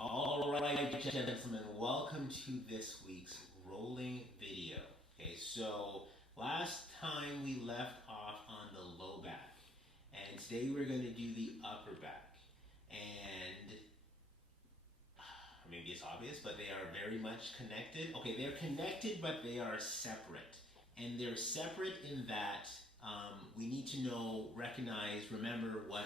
All right, gentlemen, welcome to this week's rolling video. Okay, so last time we left off on the low back, and today we're going to do the upper back. And maybe it's obvious, but they are very much connected. Okay, they're connected, but they are separate. And they're separate in that we need to know, recognize, remember what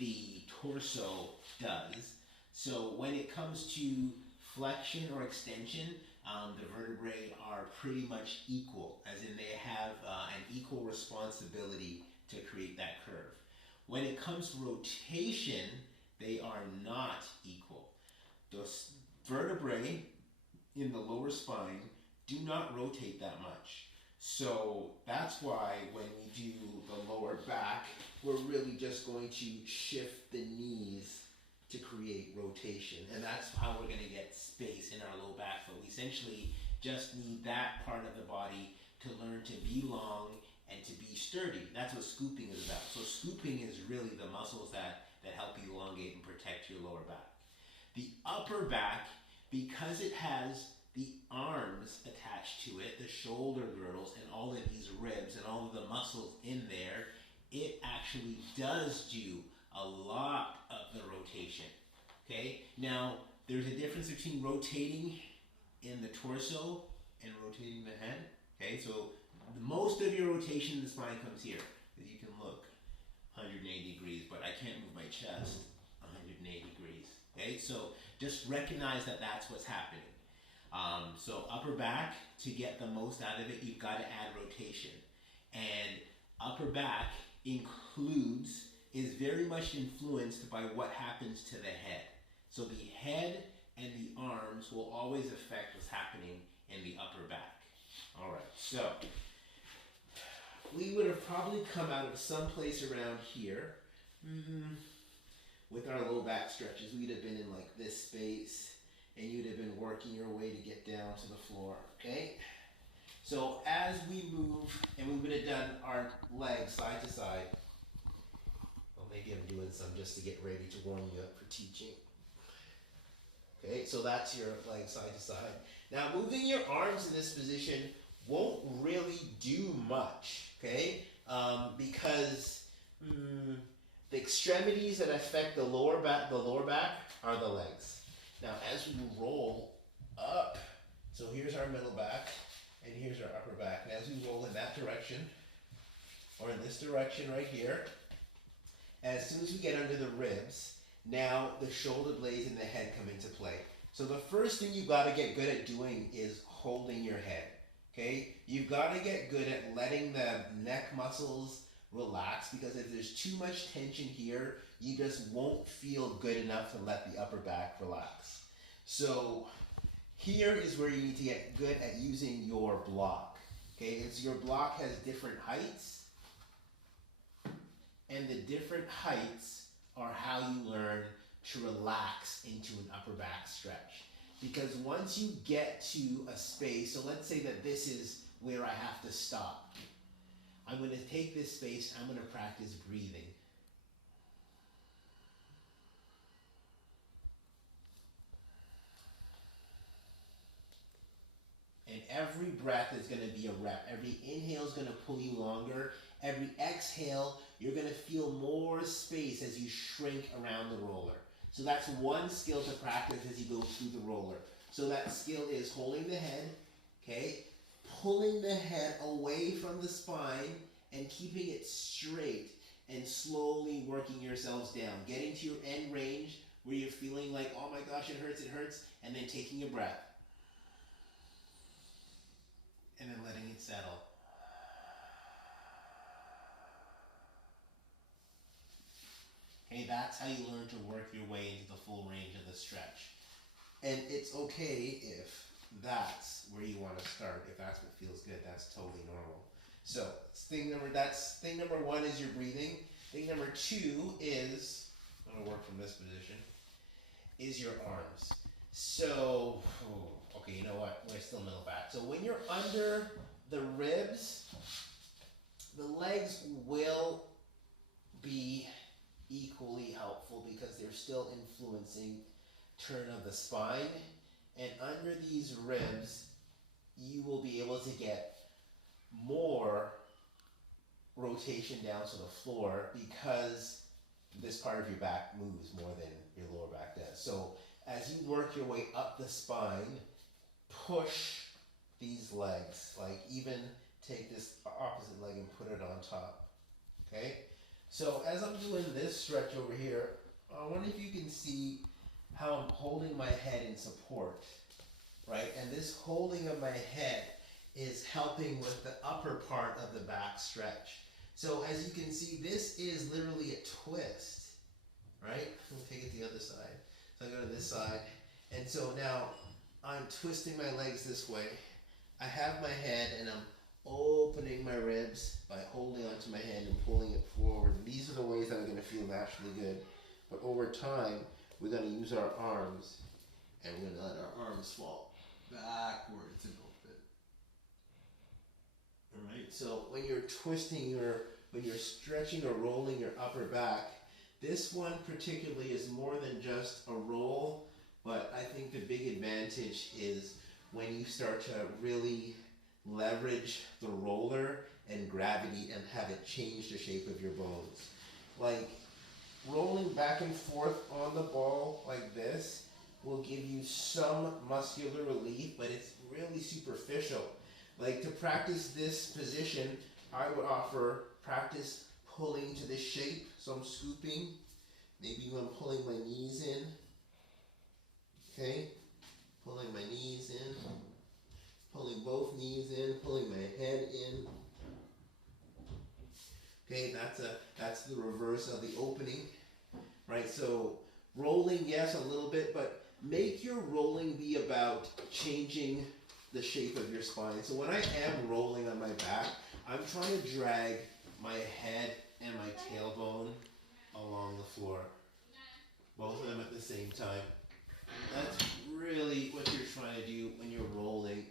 the torso does. So when it comes to flexion or extension, the vertebrae are pretty much equal, as in they have an equal responsibility to create that curve. When it comes to rotation, they are not equal. The vertebrae in the lower spine do not rotate that much. So that's why when we do the lower back, we're really just going to shift the knees to create rotation. And that's how we're going to get space in our low back foot. We essentially just need that part of the body to learn to be long and to be sturdy. That's what scooping is about. So scooping is really the muscles that help you elongate and protect your lower back. The upper back, because it has the arms attached to it, the shoulder girdles, and all of these ribs and all of the muscles in there, it actually does do a lot of the rotation. Okay? Now, there's a difference between rotating in the torso and rotating the head. Okay? So, most of your rotation in the spine comes here. As you can look, 180 degrees, but I can't move my chest 180 degrees. Okay? So, just recognize that that's what's happening. So upper back, to get the most out of it, you've got to add rotation. And upper back is very much influenced by what happens to the head. So the head and the arms will always affect what's happening in the upper back. All right, so we would have probably come out of someplace around here. With our low back stretches, we'd have been in like this space. And you'd have been working your way to get down to the floor, okay? So as we move, and we would have done our legs side to side. Well, maybe I'm doing some just to get ready to warm you up for teaching. Okay, so that's your legs side to side. Now moving your arms in this position won't really do much, okay? Because the extremities that affect the lower back are the legs. Now, as we roll up, so here's our middle back, and here's our upper back. And as we roll in that direction, or in this direction right here, as soon as we get under the ribs, now the shoulder blades and the head come into play. So the first thing you've got to get good at doing is holding your head, okay? You've got to get good at letting the neck muscles relax, because if there's too much tension here, you just won't feel good enough to let the upper back relax. So here is where you need to get good at using your block. Okay, it's your block has different heights, and the different heights are how you learn to relax into an upper back stretch. Because once you get to a space, so let's say that this is where I have to stop. I'm going to take this space, I'm going to practice breathing. And every breath is going to be a rep. Every inhale is going to pull you longer. Every exhale, you're going to feel more space as you shrink around the roller. So that's one skill to practice as you go through the roller. So that skill is holding the head, okay? Pulling the head away from the spine and keeping it straight and slowly working yourselves down. Getting to your end range where you're feeling like, oh my gosh, it hurts, and then taking a breath. And then letting it settle. Okay, that's how you learn to work your way into the full range of the stretch. And it's okay if that's where you want to start. If that's what feels good, that's totally normal. So thing number one is your breathing. Thing number two is, I'm going to work from this position, is your arms. So, okay, you know what? We're still middle back. So when you're under the ribs, the legs will be equally helpful because they're still influencing turn of the spine, and under these ribs, you will be able to get more rotation down to the floor because this part of your back moves more than your lower back does. So as you work your way up the spine, push these legs, like even take this opposite leg and put it on top, okay? So as I'm doing this stretch over here, I wonder if you can see how I'm holding my head in support, right? And this holding of my head is helping with the upper part of the back stretch. So as you can see, this is literally a twist, right? We'll take it the other side. So I go to this side, and so now I'm twisting my legs this way. I have my head and I'm opening my ribs by holding onto my head and pulling it forward. These are the ways that I'm going to feel naturally good. But over time, we're going to use our arms, and we're going to let our arms fall backwards and open. All right, so when you're twisting when you're stretching or rolling your upper back, this one particularly is more than just a roll, but I think the big advantage is when you start to really leverage the roller and gravity and have it change the shape of your bones. Like rolling back and forth on the ball like this will give you some muscular relief, but it's really superficial. Like to practice this position, I would offer practice pulling to this shape. So I'm scooping, maybe I'm pulling my knees in, okay? Pulling my knees in, pulling both knees in, pulling my head in. Okay, that's the reverse of the opening, right? So rolling, yes, a little bit, but make your rolling be about changing the shape of your spine. So when I am rolling on my back, I'm trying to drag my head and my tailbone along the floor, both of them at the same time. That's really what you're trying to do when you're rolling,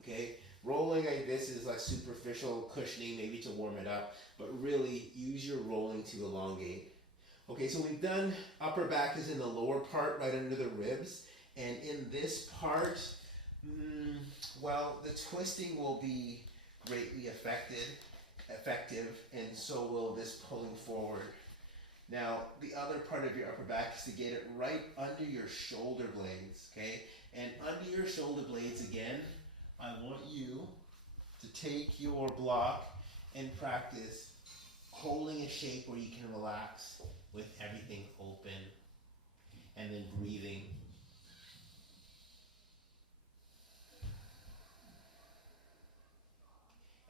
okay? Rolling like this is like superficial cushioning, maybe to warm it up, but really use your rolling to elongate. Okay, so we've done upper back is in the lower part, right under the ribs, and in this part, well, the twisting will be greatly effective, and so will this pulling forward. Now, the other part of your upper back is to get it right under your shoulder blades, okay? And under your shoulder blades, again, I want you to take your block and practice holding a shape where you can relax with everything open and then breathing.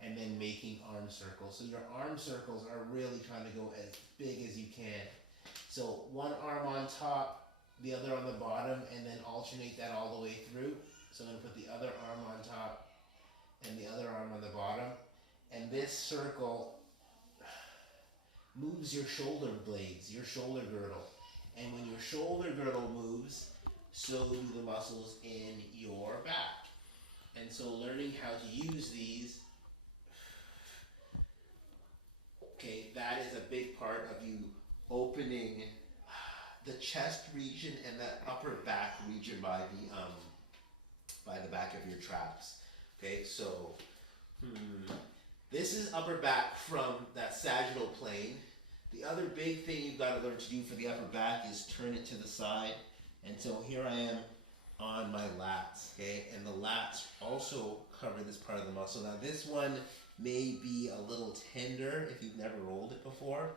And then making arm circles. So your arm circles are really trying to go as big as you can. So one arm on top, the other on the bottom, and then alternate that all the way through. So I'm going to put the other arm on top and the other arm on the bottom. And this circle moves your shoulder blades, your shoulder girdle. And when your shoulder girdle moves, so do the muscles in your back. And so learning how to use these, okay, that is a big part of you opening the chest region and the upper back region by the back of your traps. Okay, so this is upper back from that sagittal plane. The other big thing you've got to learn to do for the upper back is turn it to the side. And so here I am on my lats, okay? And the lats also cover this part of the muscle. Now this one may be a little tender if you've never rolled it before.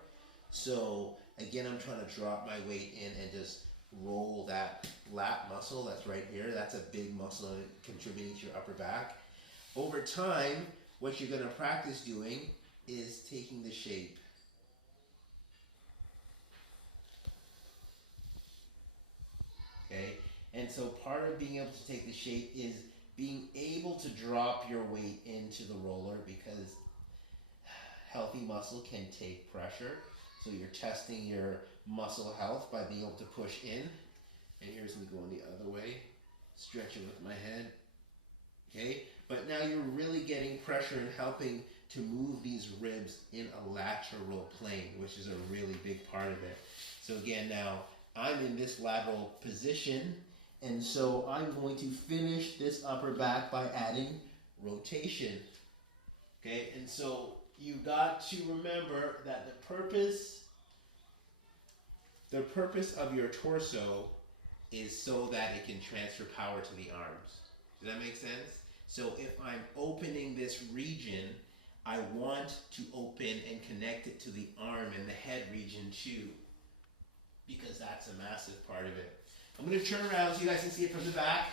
So again, I'm trying to drop my weight in and just roll that lat muscle that's right here. That's a big muscle contributing to your upper back. Over time, what you're going to practice doing is taking the shape. Okay, and so part of being able to take the shape is being able to drop your weight into the roller, because healthy muscle can take pressure. So you're testing your muscle health by being able to push in. And here's me going the other way, stretching with my head. Okay, but now you're really getting pressure and helping to move these ribs in a lateral plane, which is a really big part of it. So again, now I'm in this lateral position, And so I'm going to finish this upper back by adding rotation. Okay, and so you got to remember that the purpose of your torso is so that it can transfer power to the arms. Does that make sense? So if I'm opening this region, I want to open and connect it to the arm and the head region too, because that's a massive part of it. I'm going to turn around so you guys can see it from the back.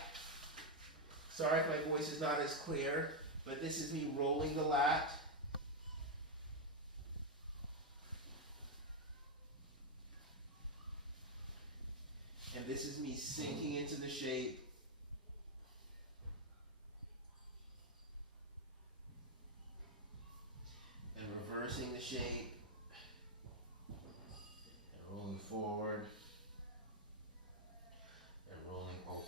Sorry if my voice is not as clear, but this is me rolling the lat. And this is me sinking into the shape. And reversing the shape. And rolling forward. And rolling open.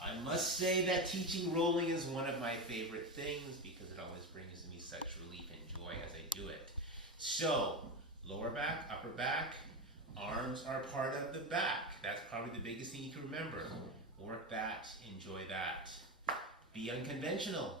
I must say that teaching rolling is one of my favorite things because it always brings me such relief and joy as I do it. So, lower back, upper back, arms are part of the back. That's probably the biggest thing you can remember. Work that, enjoy that. Be unconventional.